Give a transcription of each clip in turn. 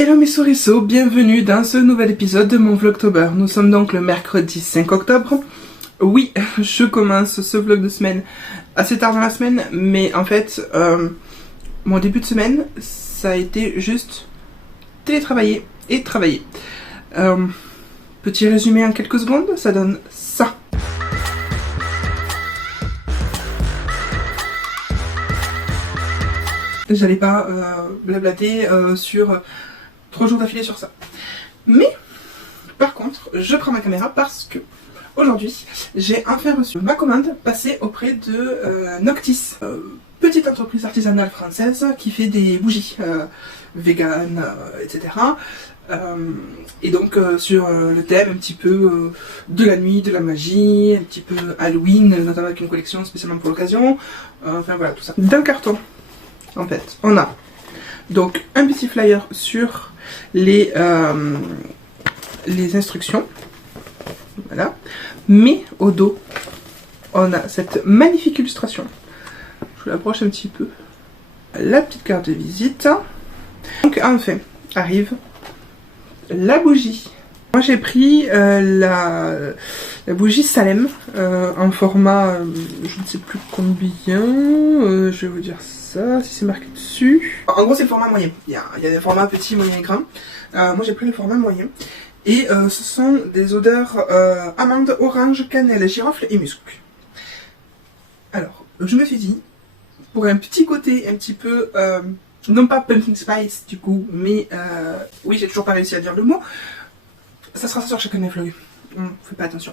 Hello mes souriceaux, bienvenue dans ce nouvel épisode de mon Vlogtober. Nous sommes donc le mercredi 5 octobre. Oui, je commence ce vlog de semaine assez tard dans la semaine, mais en fait, mon début de semaine, ça a été juste télétravailler et travailler. Petit résumé en quelques secondes, ça donne ça. J'allais pas blablater sur 3 jours d'affilée sur ça. Mais, par contre, je prends ma caméra parce que aujourd'hui, j'ai enfin reçu ma commande passée auprès de Noctis, petite entreprise artisanale française qui fait des bougies vegan, etc. Et donc sur le thème un petit peu de la nuit, de la magie, un petit peu Halloween, notamment avec une collection spécialement pour l'occasion. Enfin voilà, tout ça. Dans le carton, en fait, on a donc un petit flyer sur les instructions, voilà, mais au dos on a cette magnifique illustration. Je vous l'approche un petit peu, la petite carte de visite. Donc enfin arrive la bougie. Moi j'ai pris la bougie Salem en format je ne sais plus combien, je vais vous dire ça, si c'est marqué dessus. En gros c'est le format moyen, il y a des formats petits, moyen et grand. Moi j'ai pris le format moyen. Et ce sont des odeurs amande, orange, cannelle, girofle et musc. Alors je me suis dit, pour un petit côté un petit peu, non pas pumpkin spice du coup, mais oui j'ai toujours pas réussi à dire le mot. Ça sera ça sur chacun des vlogs. Fais pas attention.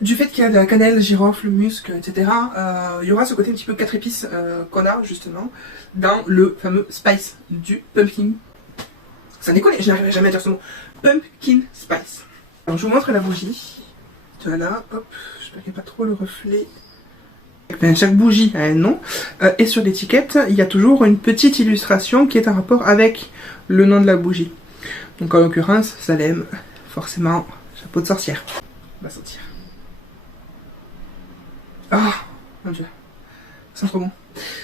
Du fait qu'il y a de la cannelle, girofle, musc, etc., il y aura ce côté un petit peu 4 épices qu'on a justement dans le fameux spice du pumpkin. Ça déconne, je n'arriverai jamais à dire ce mot. Pumpkin spice. Alors je vous montre la bougie. Voilà, hop, j'espère qu'il n'y a pas trop le reflet. Enfin, chaque bougie a un nom. Et sur l'étiquette, il y a toujours une petite illustration qui est en rapport avec le nom de la bougie. Donc en l'occurrence, Salem, forcément, chapeau de sorcière. On va sentir. Ah, oh, mon dieu. Ça sent trop bon.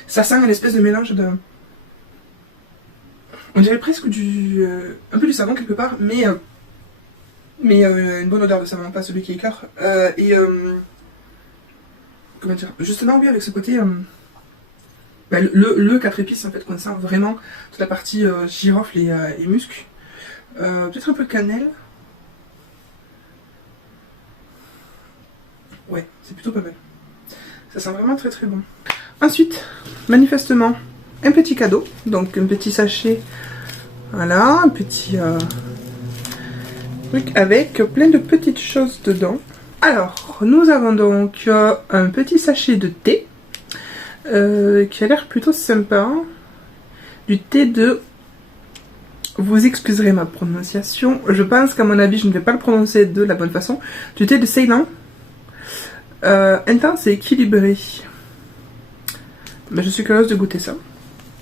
Ça sent une espèce de mélange de... On dirait presque du... un peu du savon quelque part, mais une bonne odeur de savon, pas celui qui écœure. Comment dire, justement oui, avec ce côté le 4 épices en fait qu'on sent vraiment toute la partie girofle et musc, peut-être un peu de cannelle. Ouais, c'est plutôt pas mal, ça sent vraiment très très bon. Ensuite, manifestement un petit cadeau, donc un petit sachet, voilà, un petit truc avec plein de petites choses dedans. Alors, nous avons donc un petit sachet de thé qui a l'air plutôt sympa. Du thé de... Vous excuserez ma prononciation. Je pense qu'à mon avis, je ne vais pas le prononcer de la bonne façon. Du thé de Ceylan. Intense et équilibré. Mais je suis curieuse de goûter ça.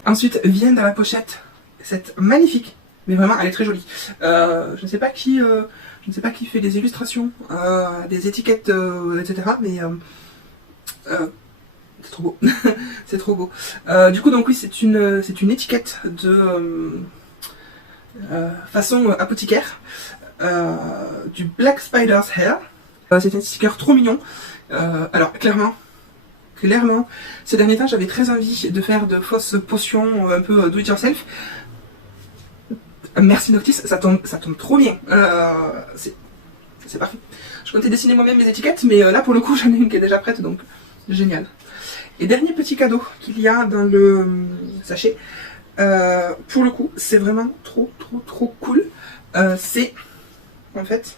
Ensuite, vient dans la pochette cette magnifique, mais vraiment, elle est très jolie. Je ne sais pas qui... Je ne sais pas qui fait des illustrations, des étiquettes, etc. Mais c'est trop beau. C'est trop beau. Du coup, donc oui, c'est une étiquette de façon apothicaire du Black Spider's Hair. C'est un sticker trop mignon. Alors clairement, ces derniers temps, j'avais très envie de faire de fausses potions un peu do it yourself. Merci Noctis, ça tombe trop bien. C'est parfait. Je comptais dessiner moi-même mes étiquettes, mais là pour le coup j'en ai une qui est déjà prête, donc génial. Et dernier petit cadeau qu'il y a dans le sachet, pour le coup c'est vraiment trop cool. C'est en fait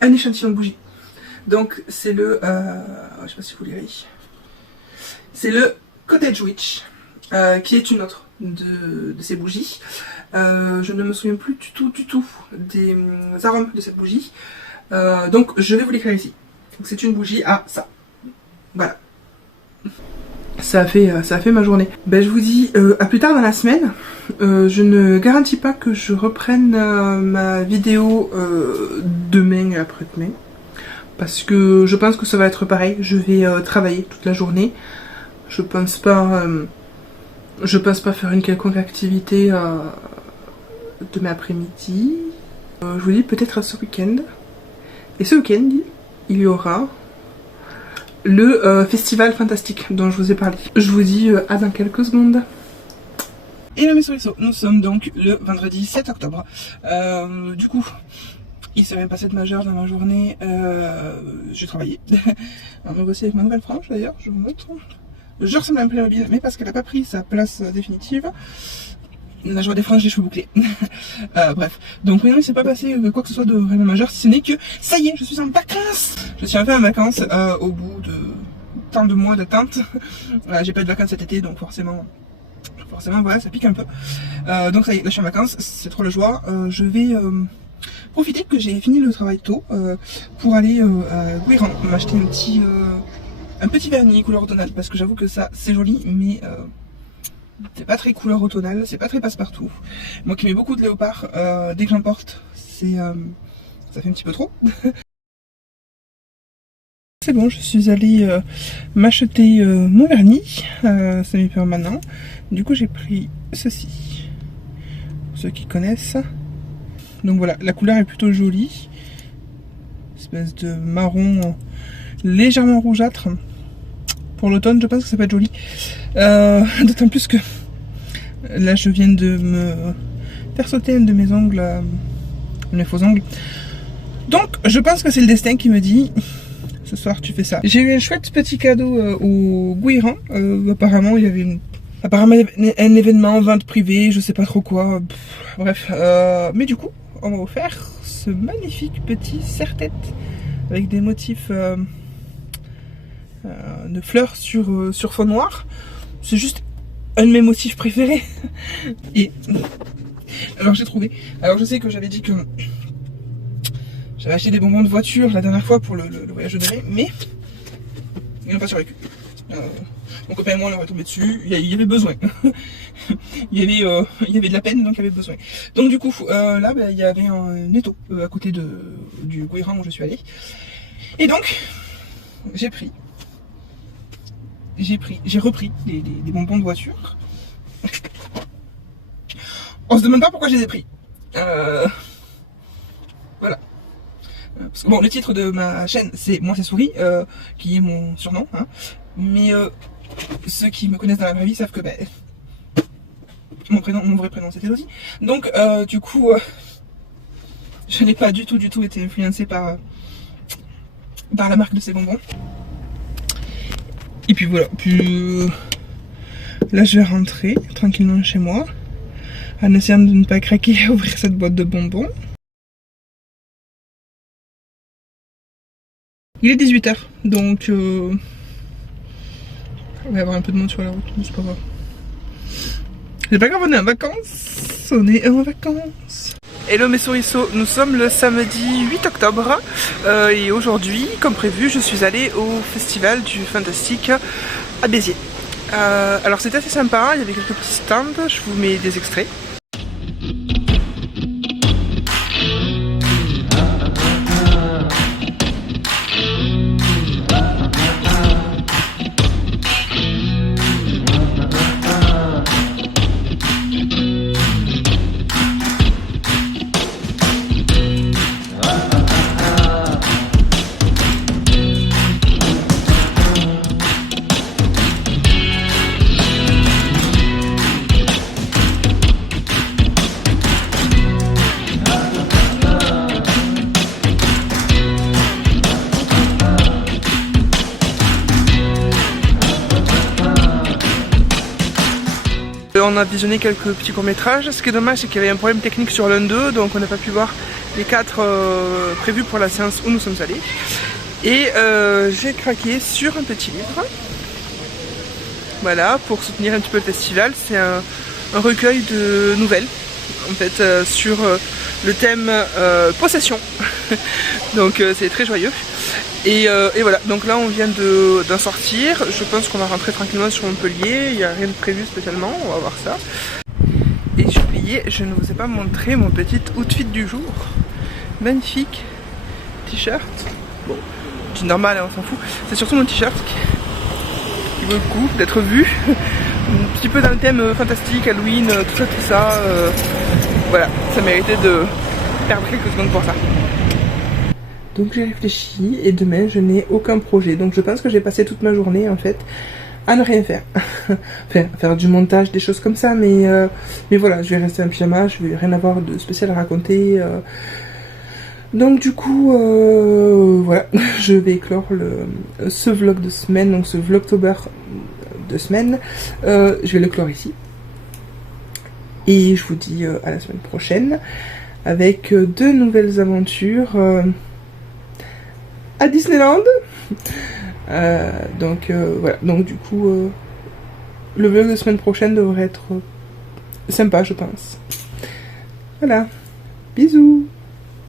un échantillon de bougie. Donc c'est le, je sais pas si vous lirez, c'est le Cottage Witch, qui est une autre de ces bougies. Je ne me souviens plus du tout des arômes de cette bougie, donc je vais vous l'écrire ici. C'est une bougie à ça, voilà. Ça a fait ma journée. Ben, je vous dis à plus tard dans la semaine. Je ne garantis pas que je reprenne ma vidéo demain et après-demain, parce que je pense que ça va être pareil. Je vais travailler toute la journée. Je pense pas Je pense pas faire une quelconque activité demain après-midi. Je vous dis peut-être ce week-end. Et ce week-end, il y aura le festival fantastique dont je vous ai parlé. Je vous dis à dans quelques secondes. Hello mes souriceaux, nous sommes donc le vendredi 7 octobre. Du coup, il s'est rien passé de majeur dans ma journée. J'ai travaillé. On va bosser avec ma nouvelle frange d'ailleurs, je vous montre. Je ressemble à un Playmobil, mais parce qu'elle n'a pas pris sa place définitive. La joie des franges, les cheveux bouclés. Bref. Donc oui, non, il s'est pas passé quoi que ce soit de vraiment majeur, si ce n'est que ça y est, je suis en vacances. Je suis enfin en vacances au bout de tant de mois d'attente. J'ai pas eu de vacances cet été, donc forcément voilà, ça pique un peu. Donc ça y est, là je suis en vacances, c'est trop la joie. Je vais profiter que j'ai fini le travail tôt pour aller à Guérin m'acheter un petit vernis couleur automnale, parce que j'avoue que ça c'est joli, mais c'est pas très couleur automnale, c'est pas très passe-partout. Moi qui mets beaucoup de léopard, dès que j'en porte, ça fait un petit peu trop. C'est bon, je suis allée m'acheter mon vernis semi-permanent. Du coup j'ai pris ceci, pour ceux qui connaissent. Donc voilà, la couleur est plutôt jolie. Espèce de marron légèrement rougeâtre. Pour l'automne, je pense que ça peut être joli. D'autant plus que là, je viens de me faire sauter un de mes ongles, mes faux ongles. Donc, je pense que c'est le destin qui me dit ce soir, tu fais ça. J'ai eu un chouette petit cadeau au Guérin. Apparemment, il y avait un événement, vente privée, je sais pas trop quoi. Bref, mais du coup, on m'a offert ce magnifique petit serre-tête avec des motifs de fleurs sur fond noir. C'est juste un de mes motifs préférés. Et alors j'ai trouvé. Alors je sais que j'avais dit que j'avais acheté des bonbons de voiture la dernière fois pour le voyage de Noël, mais ils n'ont pas survécu. Mon copain et moi on aurait tombé dessus. Il y avait besoin. il y avait de la peine, donc il y avait besoin. Donc du coup là il y avait un étau à côté du Guérin où je suis allée. Et donc j'ai repris des bonbons de voiture. On se demande pas pourquoi je les ai pris. Voilà. Parce que bon, le titre de ma chaîne, c'est Moi c'est Souris, qui est mon surnom. Hein. Mais ceux qui me connaissent dans la vraie vie savent que mon vrai prénom c'est Elodie. Donc du coup, je n'ai pas du tout été influencée par la marque de ces bonbons. Et puis voilà, là je vais rentrer tranquillement chez moi en essayant de ne pas craquer à ouvrir cette boîte de bonbons. Il est 18 h, donc on va y avoir un peu de monde sur la route, mais c'est pas grave. C'est pas grave, on est en vacances. Hello mes souriceaux, nous sommes le samedi 8 octobre et aujourd'hui, comme prévu, je suis allée au festival du Fantastique à Béziers. Alors c'était assez sympa, il y avait quelques petits stands, je vous mets des extraits. On a visionné quelques petits courts-métrages. Ce qui est dommage, c'est qu'il y avait un problème technique sur l'un d'eux, donc on n'a pas pu voir les 4 prévus pour la séance où nous sommes allés. Et j'ai craqué sur un petit livre. Voilà, pour soutenir un petit peu le festival. C'est un recueil de nouvelles, en fait, sur le thème possession. Donc c'est très joyeux. Et voilà, donc là on vient d'en sortir. Je pense qu'on va rentrer tranquillement sur Montpellier. Il n'y a rien de prévu spécialement, on va voir ça. Et j'ai oublié, je ne vous ai pas montré mon petit outfit du jour. Magnifique t-shirt. Bon, du normal, hein, on s'en fout. C'est surtout mon t-shirt qui vaut le coup d'être vu. Un petit peu dans le thème fantastique, Halloween, tout ça. Voilà, ça méritait de perdre quelques secondes pour ça. Donc j'ai réfléchi et demain je n'ai aucun projet. Donc je pense que j'ai passé toute ma journée en fait à ne rien faire. Enfin, faire du montage, des choses comme ça, mais voilà, je vais rester en pyjama, je vais rien avoir de spécial à raconter. Donc du coup, voilà, je vais éclore ce vlog de semaine, donc ce vlogtober de semaine. Je vais le clore ici. Et je vous dis à la semaine prochaine avec de nouvelles aventures à Disneyland. Donc voilà, donc du coup le vlog de semaine prochaine devrait être sympa je pense. Voilà, bisous.